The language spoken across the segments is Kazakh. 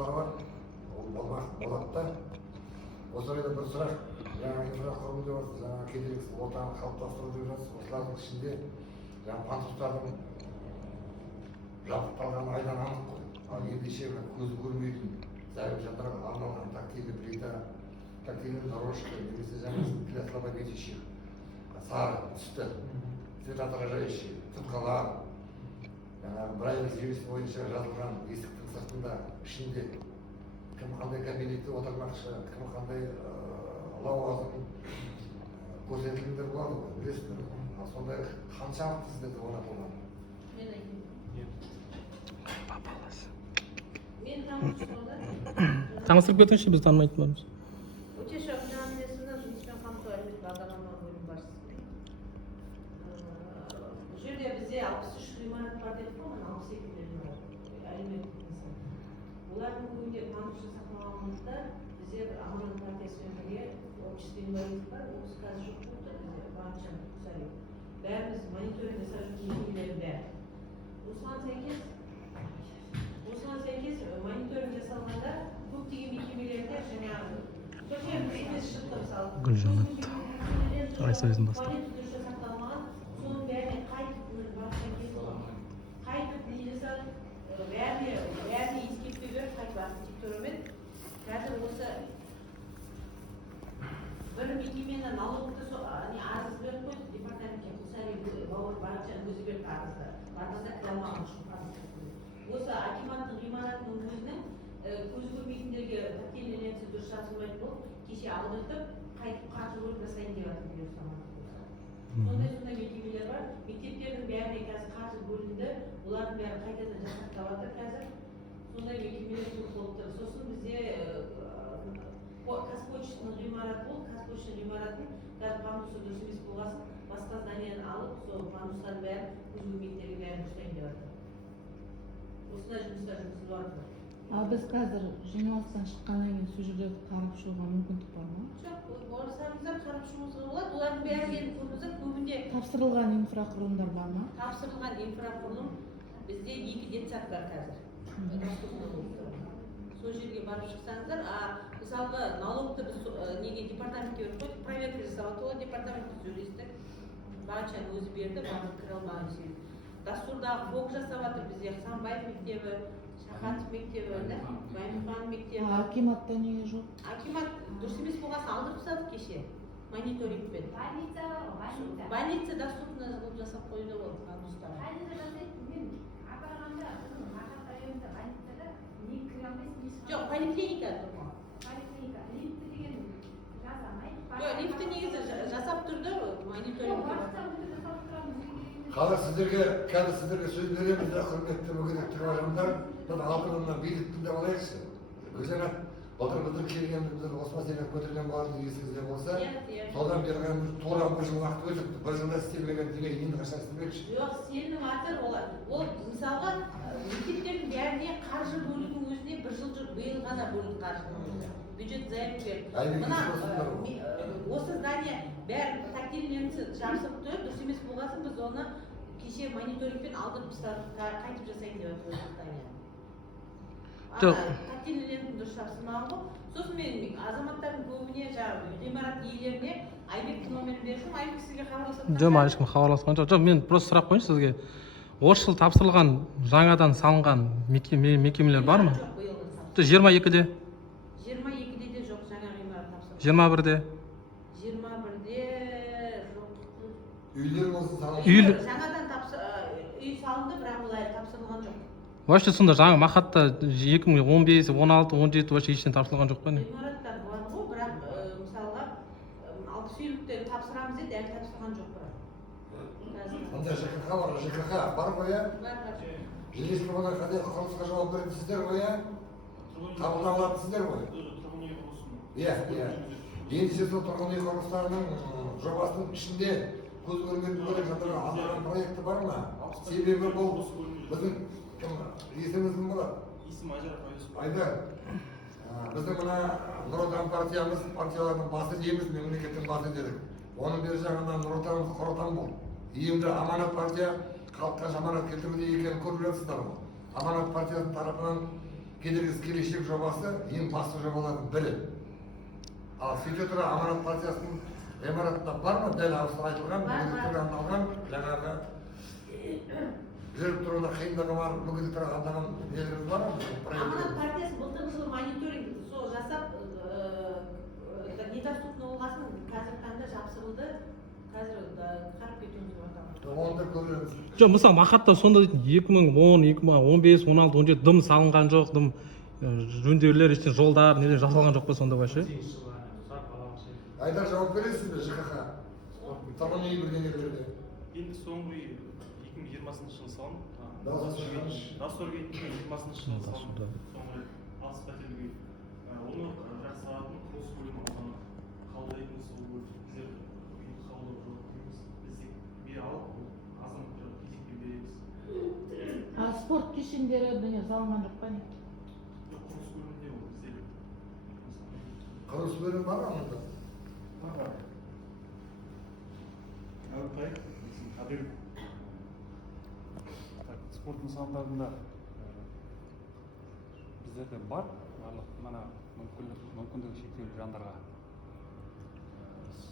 жоспарлар бар. Ол болмақ болады да. Осы орайда бір сұрақ, жаңа инфрақұрылым деп отырсыз, жаңа кедергісіз ортаны қалыптастыру деп жатсыз. Осылардың ішінде жаңа пандустардың жабдықталған айдан анық қой. Ал ендеше көзі көрмейтін заключаттарға арналған тактильді плита, тактильді дорожка, немесе жаңа для слабовидящих, сары, түсті, цветоотражающий, тұтқалар, жаңағы брайль желісі бойынша жазылған есіктің сыртында, ішінде кім қандай кабинетте отырмақшы, кім қандай лауазым көрсетілімдер болады ғой, білесіздер ғой. Сондай қаншалықты сіздерде орнатылған? Мен айтайын. Мен танымышымда. Таныстырып кетіңізші, біз танымайтын бармыз. Учеша финансысына жұмыспен қамту әлеуметтік бағдарлама бөлім басшысымын. Бұл жерде бізде 63 ғимарат бар дедік қой, мына 62 ғимарат әлеуметтік нысан. Олардың көбінде пандус жасалмағандықта біздер Аманат партиясымен бірге общество инвалидов бар, осы қазір жоқ болды бізде барынша ұқсайды. Бәріміз мониторинг жасап жүрген мекемелердің бәрі. Осыған сәйкес мониторинг жасалғанда көптеген мекемелерде жаңағы көшеміз шықты мысалы. Гүлжанат Айсайдың бастығы. Дұрыс жасақталмаған, соның бәріне қайтып барған кез болады. Қайтып не жасады, бәріне ескертпе беріп қайтып архитектурамен. Қазір осы бір мекемені налогты арыз беріп қойды департаментке, Құсари Бауыр Барынша өзі беріп арызды. Арызда кіре алмаған үшін осы акиматтың ғимаратының өзінің көз көрмейтіндерге тактильді лентасы дұрыс жазылмайтын болып, кеше алдыртып, қайтып қаржы бөліп жасайын деп жатыр бүйір самарқұлда. Сондай мекемелер бар. Мектептердің бәріне қазір қаржы бөлінді, олардың бәрі қайтадан жасақталып жатыр қазір. Сондай мекемелер көп болып тұр. Сосын бізде Қазпочтаның ғимараты болды, Қазпочта ғимаратын қазір пандусы дұрыс емес болғасын, басқа зданияны алып, сол пандустардың бәрін көз көрмейтіндерге бәрін жасайын деп жатыр. Осындай жұмысымыз бар. Ал біз қазір жиналыстан шыққаннан кейін сол жерде қарап шығуға мүмкіндік бар ма? Жоқ, орысарымыздар қарап шығуымызға болады. Олардың бәрі енді көрдіңіздер, көбінде Тапсырылған инфрақұрылымдар бар ма? тапсырылған инфрақұрылым бізде 2 детсад бар қазір. Сол жерге барып шықсаңыздар, мысалға налогты біз неге департаментке беріп қойдық, проверка жасап ол департаментке сөйлестік. Барыншаны өзі берді, барлық кіре алмаған себеп. Дастурдағы фок жасап жатыр бізде Самбаев мектебі, Шахатов мектебі, Баймұхан мектебі. Акиматта неге жоқ? Акимат дұрыс емес болғасын алдырып тастадық кеше мониторингпен. Больница доступно қылып жасап қойды ол пандустар. Жоқ, поликлиника тұр ма? Жоқ, лифті негізі жасап тұрды мониторинг. Қазір сіздерге сөз береміз де, құрметті мүгедектігі бар адамдар, бір алдыңынан билік тыңдап алайықшы. Гүлжанат, былтыр келгенімізді осы мәселені көтерген болатын есіңізде болса, содан берген тура бір жыл уақыт өтіпті, бір жылда істелмеген деген енді қашан істемекші? Жоқ, істелініп жатыр олар. Ол мысалға мектептердің бәріне қаржы бөлудің өзіне бір жыл биыл ғана бөлінді қаржы. Бюджет заявка берді. Мына осы здание бәрі тактильленсе жабысып тұр, дұрыс емес болғасын біз оны кеше мониторингпен алдырып тастадық, қайтып жасайын деп жатыр осы зданияны. Тактильленің дұрыс жабысылмаған ғой. Сосын мен азаматтардың көбіне жаңағы ғимарат иелеріне Айбектің номерін бердім, Айбек сізге хабарласып. Жоқ, ешкім хабарласқан жоқ. Жоқ, мен просто сұрақ қояйыншы сізге. Осы жыл тапсырылған жаңадан салынған мекемелер бар ма? Жоқ, биылғы тапсырылған. 22-де? 22-де де жоқ, жаңа ғимарат тапсырылған. 21-де? 21-де жоқ. Үйлер болсын салынды. Жаңадан үй салынды, бірақ олай тапсырылған жоқ. Вообще сонда жаңа мақатта 2015, 16, 17 вообще ештен тапсырылған жоқ па не? Ғимараттар бар ғой, бірақ мысалға 60 үйлікті тапсырамыз еді, әлі тапсырған жоқ бірақ. Анда ЖКХ бар, ЖКХ бар ғой, иә? Бар. Жилищный болар қандай құрылысқа жауап беретінсіздер ғой, иә? Қабылдап алатынсыздар ғой? Иә. Ендеше сол тұрғын үй құрылыстарының жобасының ішінде көз көрмейтін жандарға арналған проекті бар ма? Себебі бұл біздің есіміз кім болады? Есім Айдар. Біздің мына Нұр Отан партиялардың басы дейміз, мемлекеттің басы дедік. Оның бер жағынан Нұр Отан құрылған бұл. Енді Аманат партия халыққа жаманат келтіруде екенін көріп жатсыздар ғой. Аманат партиясының тарапынан кедергісіз келешек жобасы ең басты жобалардың бірі. Ал сөйте тұра Аманат партиясының ғимаратында бар ма дәл осы айтылған мүгедектерге арналған жаңағы жүріп тұруда қиындығы бар, мүгедектерге арналған нелеріңіз бар ма? Аманат партиясы былтырғы жылы мониторинг сол жасап недоступны болғасын қазіргі таңда жапсырылды. Қазір қарап кетуіміз керек. Оны көреміз. жоқ мысалы мақатта сонда дейтін 2010 2015 16 17 дым салынған жоқ, дым жөнделер ештеңе жолдар неден жасалған жоқ па сонда вообще? Айдар жауап бересіз бе ЖКХ? Тұрғын үй бірдеңелерде. Енді соңғы үй 2020 жылы салынды. Дасорге 2020 жылы салынды. Соңғы алыс пәтерлі үй. Оны жасалатын құрылыс бөлімі ауданы қабылдайтын сол біздер үйді қабылдап жоқ. Біз бере алып азаматтарға кезекпен береміз. А спорт кешендері не салынған жоқ па не? Құрылыс бөлімінде ол біздер. Құрылыс бөлімі бар ма мұнда? Спорт нысандарында біздерде барлық мына мүмкіндігі шектеулі жандарға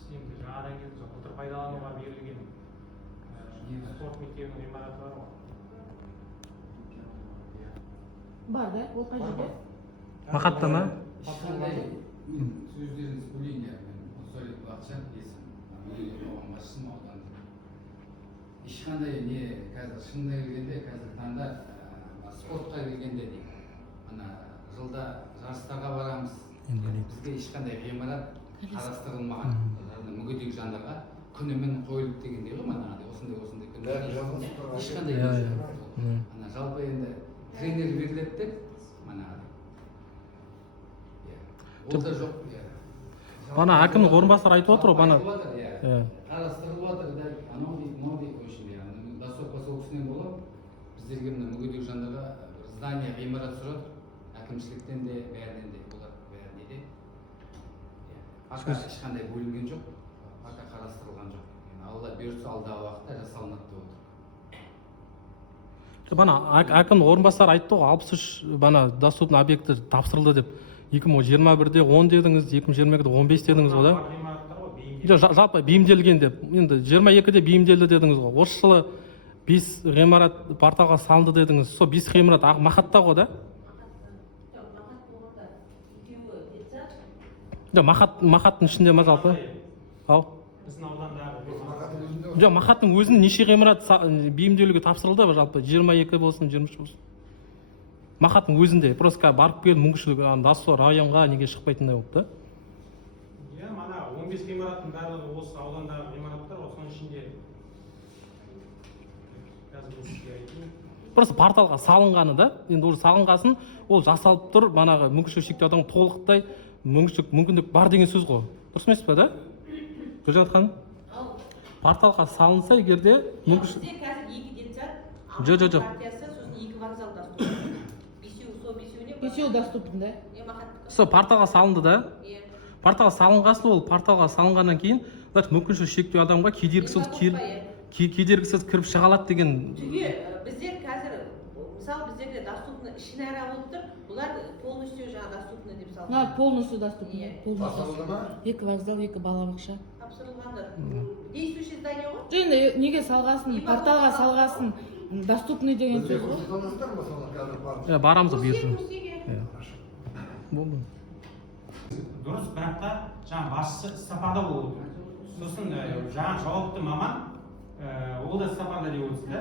Енді жаңадан келді жоқ, былтыр пайдалануға берілген спорт мектебінің ғимараты бар ғой. Бар да, ол қай жерде? Мақатта ма? Сөздеріңіз бөлейін я, мен Мұсалиев Бақытжан есім, оған басшысым аудан. Ешқандай не қазір шынына келгенде қазір таңда спортқа келгенде деймін. Ана жылда жарыстарға барамыз. Бізге ешқандай ғимарат қарастырылмаған. Мүгедек жандарға күнімен қойылып дегендей ғой, мана осындай күн. Ешқандай ана жалпы енді тренер беріледі деп, мана ол да жоқ. Бана әкімнің орынбасары айтып отыр ғой, бана. Қарастырылып жатыр да, анау дейді, мынау дейді, общем, досоққа сол кісінен болып, біздерге мына мүгедек жандарға здание, ғимарат сұрап, әкімшіліктен де, бәрінен де, олар бәріне де. Пока ешқандай бөлінген жоқ, пока қарастырылған жоқ. Алла бұйыртса алдағы уақытта жасалынады деп отыр. Бана әкімнің орынбасары айтты ғой, 63 бана доступный объекті тапсырылды деп. 2021-де 10 дедіңіз, 2022-де 15 дедіңіз ғой да? Жалпы бейімделген деп. Енді 22-де бейімделді дедіңіз ғой. Осы жылы 5 ғимарат порталға салынды дедіңіз. Сол 5 ғимарат Мақатта ғой да? Мақаттың ішінде ма жалпы? Ау? Біздің аудандағы Жоқ, Мақаттың өзінің неше ғимарат бейімделуге тапсырылды жалпы? 22 болсын, 23 болсын. Мақаттың өзінде, просто барып келіп мүмкіншілік Дасо районға неге шықпайтындай болды да? Иә, мана 15 ғимараттың барлығы осы аудандағы ғимараттар, соның ішінде просто порталға салынғаны да, енді уже салынғасын, ол жасалып тұр, манағы мүмкіншілік шектеулі адамға толықтай мүмкіндік бар деген сөз ғой. Дұрыс емес пе да? Көріп жатқаным? Порталға салынса егерде мүмкіншілік. Бізде қазір 2 детсад, Жоқ. партиясы, сосын 2 вокзал доступны. Бесеу доступны да? Сол порталға салынды да? Порталға салынғасын, ол порталға салынғаннан кейін мүмкіншілік шектеулі адамға кедергісіз кіріп шыға алады деген. Түге біздер қазір мысалы біздерде доступны ішінара болып тұр, бұлар полностью жаңа доступны деп салды. Полностью доступны. Тапсырылды ма? 2 вокзал, 2 балабақша. Тапсырылғандар. Действующий здание ғой? Енді неге салғасын, порталға салғасын, доступный деген сөз ғой. Тұрсыздар ма соны қазір барып? Барамыз бұйырсын. Болды. дұрыс, бірақ та жаңа басшысы іссапарда болып отыр. Сосын жаңа жауапты маман ол да іссапарда деп отырсыз да?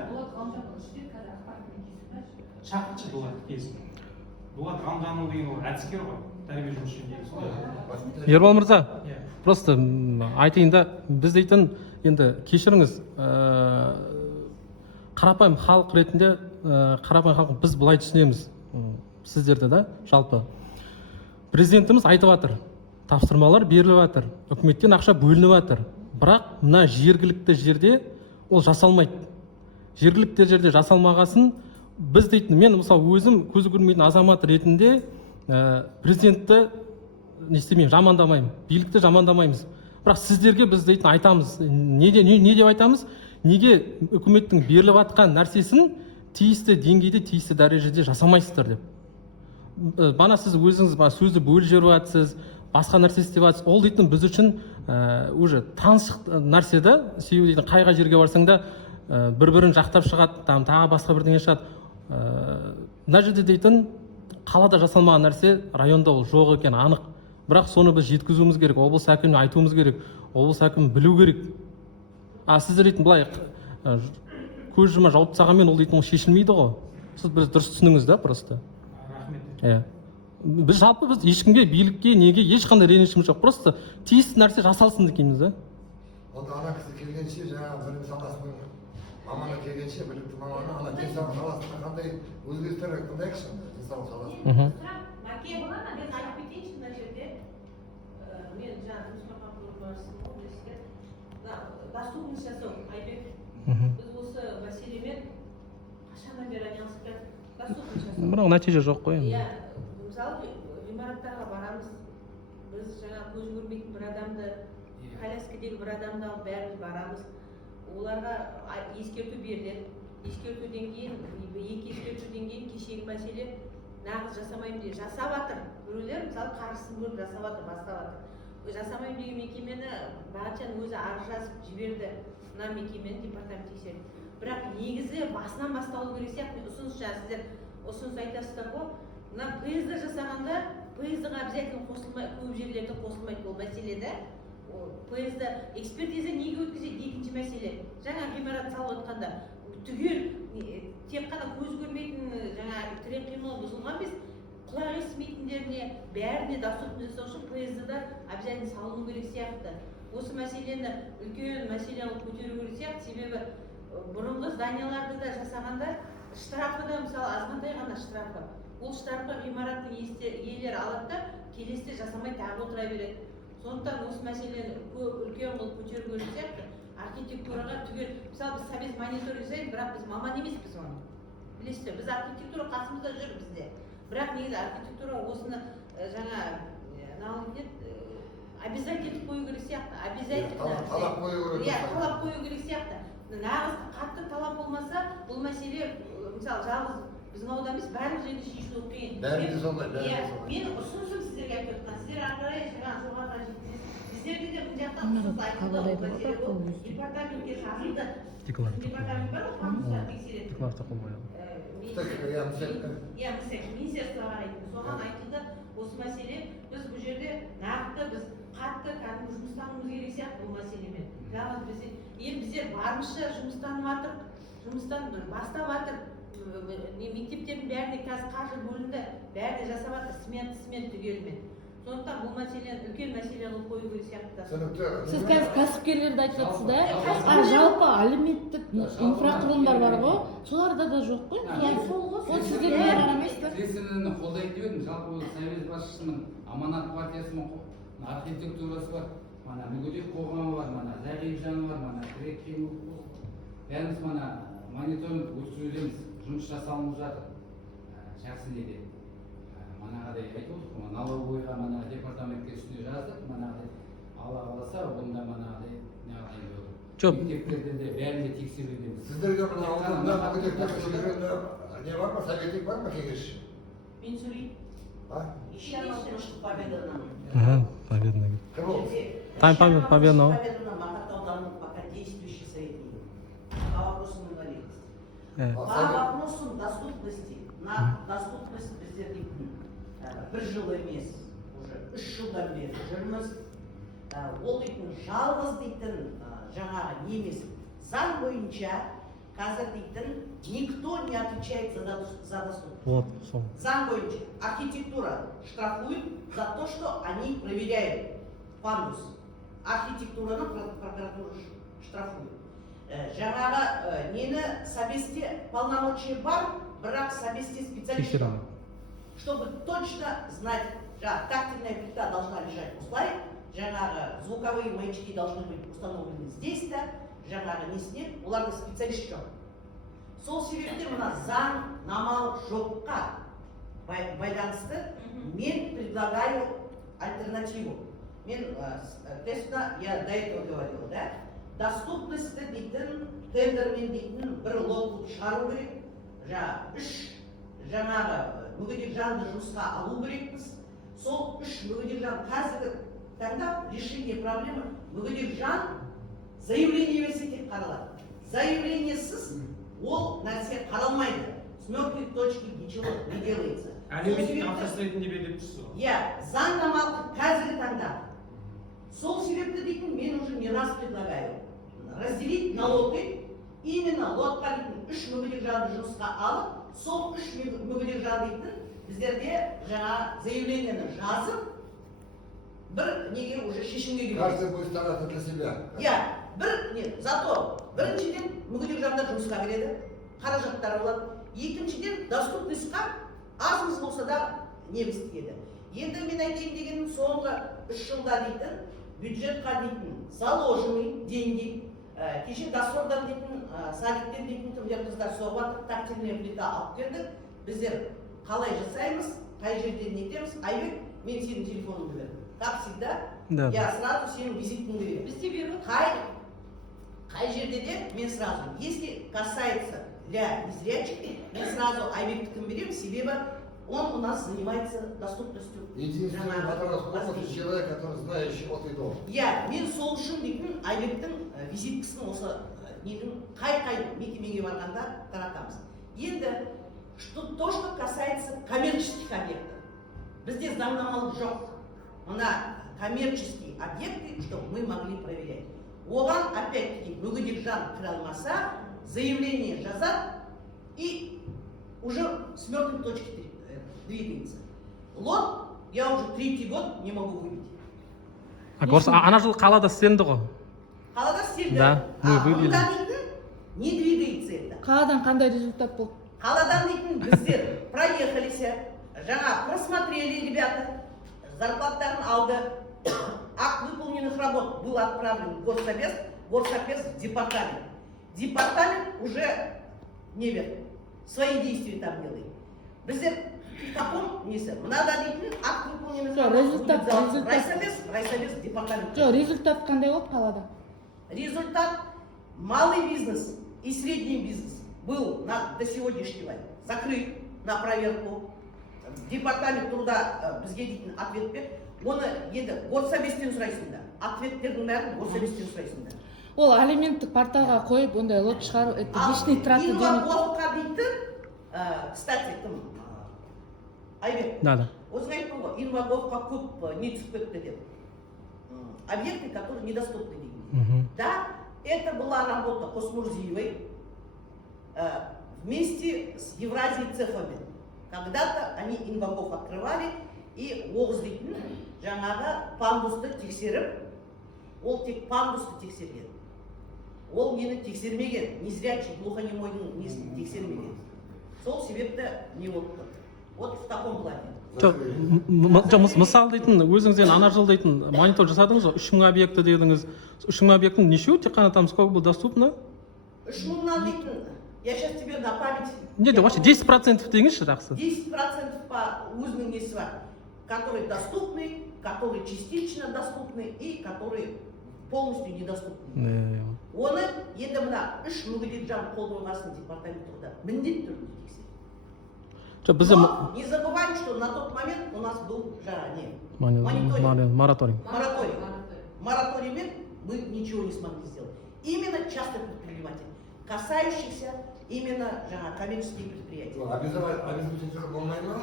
Шақыртшы Дулат кезін. Дулат Ғалымжанов деген ол әдіскер ғой, тәрбие жұмысшы. Ербол мырза, просто айтайын да, біз дейтін енді кешіріңіз, қарапайым халық ретінде, қарапайым халық біз былай түсінеміз сіздерді да, жалпы. Президентіміз айтып жатыр, тапсырмалар беріліп жатыр, үкіметтен ақша бөлініп жатыр. Бірақ мына жергілікті жерде ол жасалмайды. Жергілікті жерде жасалмағасын біз дейтін, мен мысалы өзім көзі көрмейтін азамат ретінде президентті не істемеймін, жамандамаймын, билікті жамандамаймыз. Бірақ сіздерге біз дейтін айтамыз. Не деп айтамыз? Неге үкіметтің беріліп жатқан нәрсесін тиісті деңгейде, тиісті дәрежеде жасамайсыздар деп. бана сіз өзіңіз сөзді бөліп жіберіп жатсыз, басқа нәрсе істеп жатсыз. Ол дейтін біз үшін уже таңсық нәрсе да. Себебі дейтін қайға жерге барсаң да бір-бірін жақтап шығады, тағы басқа бірдеңе шығады. Мына жерде дейтін қалада жасалмаған нәрсе районда ол жоқ екені анық. Бірақ соны біз жеткізуіміз керек, облыс әкіміне айтуымыз керек, облыс әкімі білу керек. Сіздер дейтін былай көз жұма жауып тастағанмен ол дейтін ол шешілмейді ғой. Сіз біз дұрыс түсініңіз да просто. Рахмет. Біз жалпы біз ешкімге, билікке, неге ешқандай ренішіміз жоқ. Просто тиісті нәрсе жасалсын дейміз да. Онда ана кісі келгенше жаңағы білім саласының маманы келгенше, білікті маманы ана денсаулық саласында қандай өзгерістер қандайықшы денсаулық саласында. Мәке, мен айтып кетейінші мына жерде. Мен жаңағы жұмысқа барысында университет доступность жасау, Айбек. Біз осы мәселемен қашаннан бері айналысып келатырмыз. Доступность жасау. Бірақ нәтиже жоқ қой енді. Мысалы, ғимараттарға барамыз. Біз жаңа көз көрмейтін бір адамды, коляскадегі бір адамды алып бәріміз барамыз. Оларға ескерту беріледі. Ескертуден кейін, екі ескертуден кейін кешегі мәселе нағыз жасамаймын деп жасап жатыр. Біреулер мысалы қаржысын бөліп жасап жатыр, бастап жатыр. Жасамаймын деген мекемені Бақытжан өзі арыз жазып жіберді. Мына мекемені департамент тексерді. Бірақ негізі басынан басталу керек сияқты. Ұсыныс сіздер ұсыныс айтасыздар ғой. Мына ПСД жасағанда ПСД-ға обязательно қосылмай, көп жерлерде қосылмайды ол мәселеде. ПСД экспертиза неге өткізеді екінші мәселе. Жаңа ғимарат салып отқанда түгел тек қана көз көрмейтін жаңа тірек қимылы бұзылған емес, құлақ естімейтіндеріне бәріне доступность жасау үшін ПСД-да обязательно салыну керек сияқты. Осы мәселені үлкен мәселе алып көтеру керек сияқты. Себебі бұрынғы зданияларды да жасағанда штрафы да мысалы азғантай ғана штрафы. Ол штрафы ғимараттың иелері алады да келесіде жасамай тағы отыра береді. Сондықтан осы мәселені үлкен қылып көтеру керек сияқты. Архитектураға түгел, мысалы біз совет мониторинг жасайды, бірақ біз маман емеспіз оны. Білесіздер, біз архитектура қасымызда жүр бізде. Бірақ негізі архитектура осыны жаңа обязательно қою керек сияқты. Обязательно. Талап қою керек. Иә, талап қою керек сияқты. Нағыз қатты талап болмаса, бұл мәселе мысалы жалғыз біздің ауданда емес, барлық жерде шешілуі қиын. Бәрінде солай, бәрінде солай. Менің ұсынысым сіздерге айтып отырған. Сіздер ары қарай жоғарыға жеткізесіз. Біздерде де бұл жақтан ұсыныс айтылды. Департаментке жазылды. Департамент бар ғой, қамысқа тексереді. Иә, министерствоға қарайды. Соған айтылды осы мәселе. Біз бұл жерде нақты біз қатты кәдімгі жұмыстануымыз керек сияқты бұл мәселемен. Жалғыз біздер барынша жұмыстанып жатыр, жұмыстан бастап жатыр. Мектептердің бәріне қазір қаржы бөлінді, бәрі жасап жатыр, цемент түгелімен. Сондықтан бұл мәселені үлкен мәселе қылып қою керек сияқты. Сіз қазір кәсіпкерлерді айтып жатсыз да, жалпы әлеуметтік инфрақұрылымдар бар ғой, соларда да жоқ қой. Ол сіздерге қарамайсыздар. Келісімді қолдайды деп едім, жалпы совет басшысының аманат партиясының архитектурасы бар, мүгедек қоғамы бар, зағип жаны бар, тірек қимыл, бәріміз мониторинг өткізудеміз, жұмыс жасалынып жатыр. Жақсы неде. Манағадай айтып отырмын, налоговойға департаментке үстіне жаздық, манағадай Алла қаласа, онда манағадай неғылайын деп отыр. Мектептерден де бәрінде тексерудеміз. Сіздерге мына ауданда мүгедектер жүргенде не бар ма, советник бар ма, кеңесші? Мен сөйлеймін. Еще одна срочка победа нам. Победный. Тайм победного. Победа нам, Махатаудану пока действующий советник. По вопросам инвалидности. По вопросам доступности, на доступность біздердің бір жыл емес, уже 3 жылдан бері жүрміз. Ол дейтін жалғыз дейтін жаңағы не емес. Заң бойынша қазір дейтін никто не отвечает за доступность. Вот, Заң бойынша архитектура штрафует за то, что они проверяют пандус. Архитектураны прокуратура штрафует. Жаңағы нені совесте полномочия бар, бірақ совесте специалист бар. Чтобы точно знать, тактильная плита должна лежать осылай, жаңағы звуковые маячки должны быть установлены здесь-то, жаңағы несіне, олардың специалист жоқ. Сол себептен мына заң намал жоққа байланысты мен предлагаю альтернативу. Мен, естественно, я до этого говорила, да? Доступностьті дейтін, тендермен дейтін бір лот шығару керек. Жаңағы мүгедек жанды жұмысқа алу керекпіз. Сол 3 мүгедек жан қазіргі таңда решение проблемы мүгедек жан заявление берсе тек қаралады. Заявлениесіз ол нәрсе қаралмайды. С мертвой точки ничего не делается. Әлеуметтік ақшасы ретінде беріліп тұрсыз ғой. Иә, заңнамалық қазіргі таңда. Сол себепті дейтін мен уже не раз предлагаю. Разделить налоги, именно лотқа дейтін 3 мүгедек жанды жұмысқа алып, сол 3 мүгедек жан дейтін біздерде жаңа заявлениені жазып, бір неге уже шешімге келеміз. Каждый будет стараться для себя. Иә, зато біріншіден мүгедек жандар жұмысқа кіреді, қаражаттары болады. Екіншіден доступностьқа азымыз болса да неміз тиеді. Енді мен айтайын дегенім соңғы 3 жылда дейтін бюджетқа дейтін заложенный деньги, кеше досордан дейтін садиктен дейтін түрлер қыздар соғып тактильная плита алып келдік. Біздер қалай жасаймыз, қай жерден нетеміз? Айбек, мен сенің телефоныңды бердім. Как всегда, я сразу сенің визитіңді беремін. Бізде беру. Қай жерде де мен сразу, если касается для незрячих, мен сразу Айбектікін беремін, себебі он у нас занимается доступностью. Единственный опыт человек, который знающий от и до. Мен сол үшін дейтін Айбектің визиткісін осы нетін қай мекемеге барғанда таратамыз. Енді, то, что касается коммерческих объектов, бізде заңнамалық жоқ. Мына коммерческие объекты, чтобы мы могли проверять. Оған, опять-таки, мүгедек жан кіре алмаса, заявление жазат и уже с мертвой точки двигается. Лот я уже 3-й год не могу выбить. Ана жылы қалада істелінді ғой. Қалада істелді. Да, мы выбили. Мұнда дейтін не двигается это. Қаладан қандай результат болды? Қаладан дейтін біздер проехались, жаңа просмотрели ребята, зарплаттарын алды, акт выполненных работ был отправлен в Горсовет в департамент. Департамент уже не верит, свои действия там делает. Біздер в каком несі? Мынада дейтін акт выполненных работ будет Райсовет департамент. Результат қандай болды қалада? Результат малый бизнес и средний бизнес был до сегодняшнего закрыт на проверку. Департамент труда бізге дейтін ответ берді. Оны енді Горсоветтен сұрайсыңдар. Ответтердің бәрін Горсоветтен сұрайсыңдар. Ол алименттік порталға қойып, ондай лот шығару, личный траты демек. Инваговқа дейтін, кстати, кім? Айбек. Да. Өзің айттың ғой, инваговқа көп не түсіп кетті деп. Объекты, которые недоступны деньги. Да, это была работа Космурзиевой вместе с Евразией цехами. Когда-то они инвагов открывали и оғыз дейтін жаңағы пандусты тексеріп, ол тек пандусты тексерген. Ол нені тексермеген, незрячий, глухонемойдың несін тексермеген. Сол себепті не болды. Вот в таком плане. Мысал дейтін, өзіңізден ана жыл дейтін монитор жасадыңыз ғой, 3000 объекті дедіңіз. 3000 объектің нешеу, тек қана там сколько было доступно? 3000 дейтін, я сейчас тебе на память... Нет, вообще 10% деңізші жақсы. 10% по өзінің несі бар, которые доступны, которые частично доступны и которые полностью недоступны. Оны енді мына 3 мүгедек жан қол қойғасын департамент труда міндетті түрде тексереді. Но не забываем, что на тот момент у нас был мораторий. Мораториймен мы ничего не смогли сделать. Именно частных предпринимателей, касающихся именно коммерческих предприятий. Обязательно жоқ болмай ма?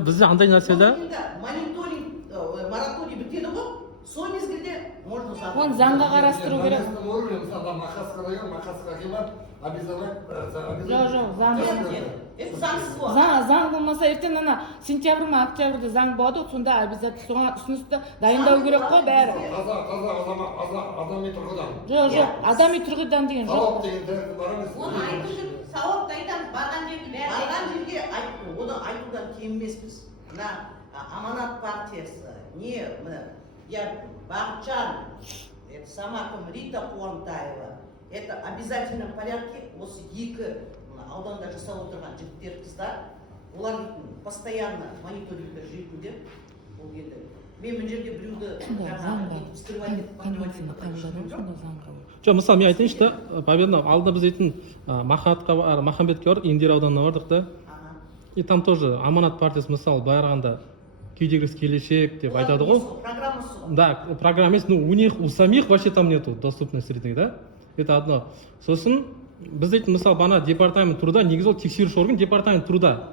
Бізде андай нәрседе Мониторинг, мораторий бітеді ғой, сол мезгілде можно забыть. Оны заңға қарастыру керек. На местном уровне, мысалы, Махасский район, Махасский акимат обязательно... Жоқ, заң. Это заңсыз ғой. Заң болмаса, ертең ана сентябрь ма, октябрьде заң болады, сонда обязательно соған ұсынысты дайындау керек қой бәрі. Адами тұрғыдан. Жоқ, адами тұрғыдан деген жоқ. Сауап деген тәртіп бар емес. Оны айтып, сауапты айтамыз, барған жерге бәрі. Барған жерге айттым, оны айтудан кем емеспіз. Мына Аманат партиясы, не, я Бақытжан, это сама Рита Қуантаева, это обязательно порядке осы екі ауданда жасап отырған жігіттер қыздар, олар постоянно мониторингтер жүретіндер. Ол енді мен мына жерде біреуді жоқ, мысалы мен айтайыншы да, Победа алдында біз дейтін Махамбетке бар, Индира ауданына бардық да. И там тоже Аманат партиясы мысалы байырғанда күйдегіріс келешек деп айтады ғой. Программасы ғой. Да, программа есть, ну у них, у самих вообще там нету доступной среды, да? Это одно. Сосын, біз дейтін мысалы бана департамент труда, негізі ол тексеруші орган департамент труда.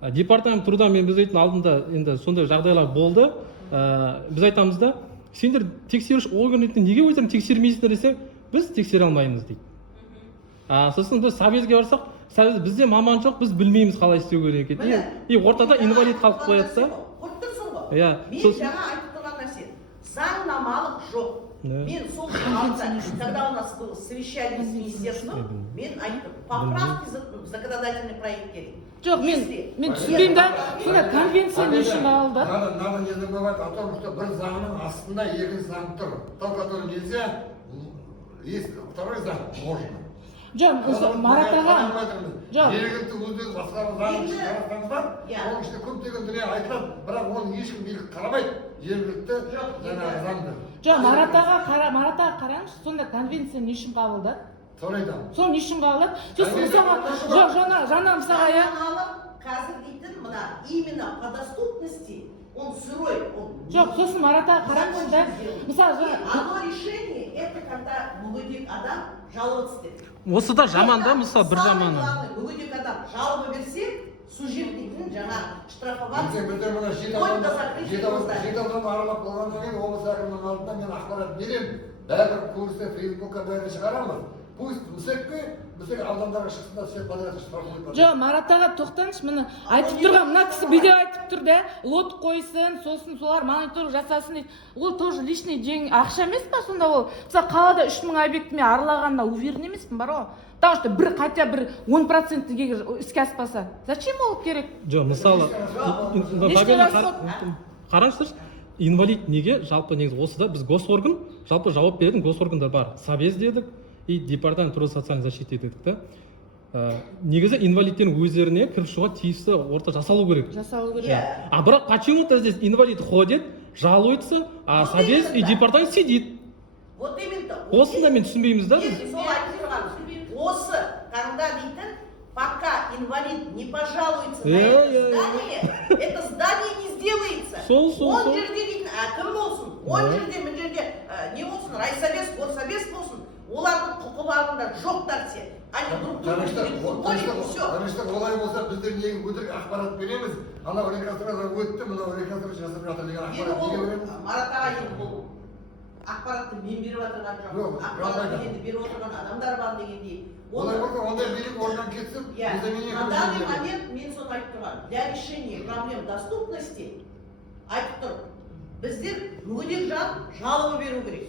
Департамент труда мен біз дейтін алдында енді сондай жағдайлар болды. Біз айтамыз да, сендер тексеруші орган ретінде неге өздерің тексермейсіңдер десе, біз тексере алмаймыз дейді. Сосын біз совезге барсақ, бізде маман жоқ, біз білмейміз қалай істеу керек екенін. И ортада инвалид қалып қояды да. Көріп тұрсың ғой. Иә. Мен жаңа айтып тұрған нәрсе, заңнамалық жоқ. Мен сол когда у нас было совещание с министерством, мен айттым, поправки в законодательный проект керек. Жоқ, мен түсінбеймін да, сонда конвенция не үшін қабылдады? Надо не забывать о том, что бір заңның астында екінші заң тұр. То, который нельзя, есть второй заң, можно. Жоқ, Марат аға. Жоқ. Жергілікті өзінің басқару заңын шығарсаңыз бар, оның ішінде көптеген дүние айтылады, бірақ оны ешкім билік қарамайды. Жергілікті жаңағы заңды. Жоқ, Марат аға қараңызшы, сонда конвенция не үшін қабылдады? Соны айтамын. Сол не үшін қабылдады? Жоқ, жаңа мысалға я... Қазір дейтін мына именно по доступности, он сырой. Жоқ, сосын Марат аға қараңызшы да, мысалы... Одно решение, это когда мүгедек адам жаловаться етеді. Осы да жаман да, мысалы бір жаманы. Самое главное, мүгедек адам жалоба берсе, сужет дейтін жаңа штрафоваться. Біздер мына жеті аудан аралап болғаннан кейін облыс әкімінің алдында мен ақпарат беремін. Бәрі курсы, фейсбукқа бәрі шығарамыз. Пусть біздер аудандарға шықсын да все подряд штрафуют. Жоқ, Марат аға тоқтаңызшы, міне айтып тұрған, мына кісі видео айтып тұр да, лот қойсын, сосын солар монитор жасасын дейді. Ол тоже лишний ақша емес па сонда ол? Мысалы қалада 3000 объектімен аралағанда уверен емеспін бар ғой. Потому что хотя бір 10% іске аспаса. Зачем ол керек? Жоқ, мысалы, қараңыздаршы, инвалид неге жалпы негізі осы да біз госорган, жалпы жауап беретін госоргандар бар. Совет дедік и департамент труда социальной защиты дедік да. Негізі инвалидтердің өздеріне кіріп шығуға тиісті орта жасалу керек. Жасалу керек. А бірақ почему-то здесь инвалид ходит, жалуется, а совет и департамент сидит. Вот именно. Осында мен түсінбейміз да. Осы таңда дейтін, пока инвалид не пожалуется на это здание, это здание не сделается. Он жерде дейтін, кім болсын, он жерде, мін жерде, не болсын, райсовет, горсовет болсын, олардың құқыларында жоқтар се. Конечно, олай болса біздер неге өтірік ақпарат береміз, анау реконструкция өтті, мынау реконструкция жасап жатыр деген ақпарат неге береміз? Марат аға енді бұл ақпаратты мен беріп отырған жоқ. Ақпарат дегенді беріп отырған адамдар бар дегендей. Олай болса, ондай билік орган кетсін, на данный момент мен соны айтып тұрған. Для решения проблем доступности айтып тұр. Біздер мүгедек жан жалобы беру керек.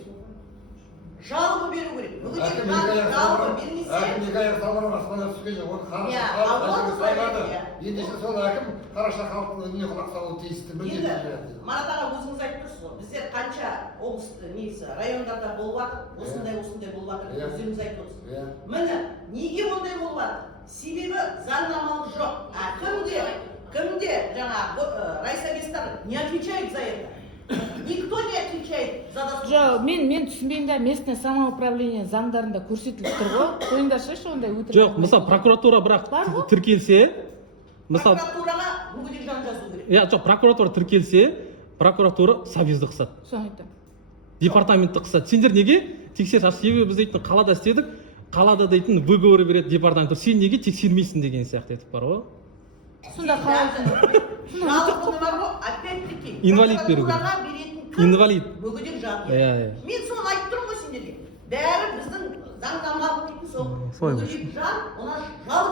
Жалобы беру керек. Мүгедек жан жалобы бермесе... Әкім екі аяқ салбырап аспанға түскенде, оны қараша халық ендеше сол әкім қараша халықтың үніне құлақ салуы тиісті. Енді, Марат аға өзіңіз айтып тұрсыз ғой, біздер қанша облыс райондарда болып жатыр, осындай болып жатыр, өздеріңіз айтып отырсыз. Міне, неге ондай болып жатыр? Себебі заңнамалық жоқ. Кімде жаңа райсоветтар не отвечает за это? Никто не отвечает за доступность. Жоқ, мен түсінбеймін да, местное самоуправление заңдарында көрсетіліп тұр ғой. Қойыңдаршы ондай өтірік. Жоқ, мысалы прокуратура бірақ тіркелсе, прокуратураға мүгедек жан жазу керек. Жоқ, прокуратура тіркелсе, прокуратура совезді қысады. Соны айтам. Департаментті қысады. Сендер неге тексеріс ашты? Себебі біз дейтін қалада істедік, қалада дейтін выговоры береді департамент. Сен неге тексермейсің деген сияқты етіп бар ғой. Сонда қалай? Жалобы бар ғой, опять-таки. Инвалид беру керек. Прокуратураға беретін кім? Инвалид. Мүгедек жан. Мен соны айтып тұрмын ғой сендерге. Бәрі біздің заңнамалық дейтін сол. Мүгедек жан, ona жалоб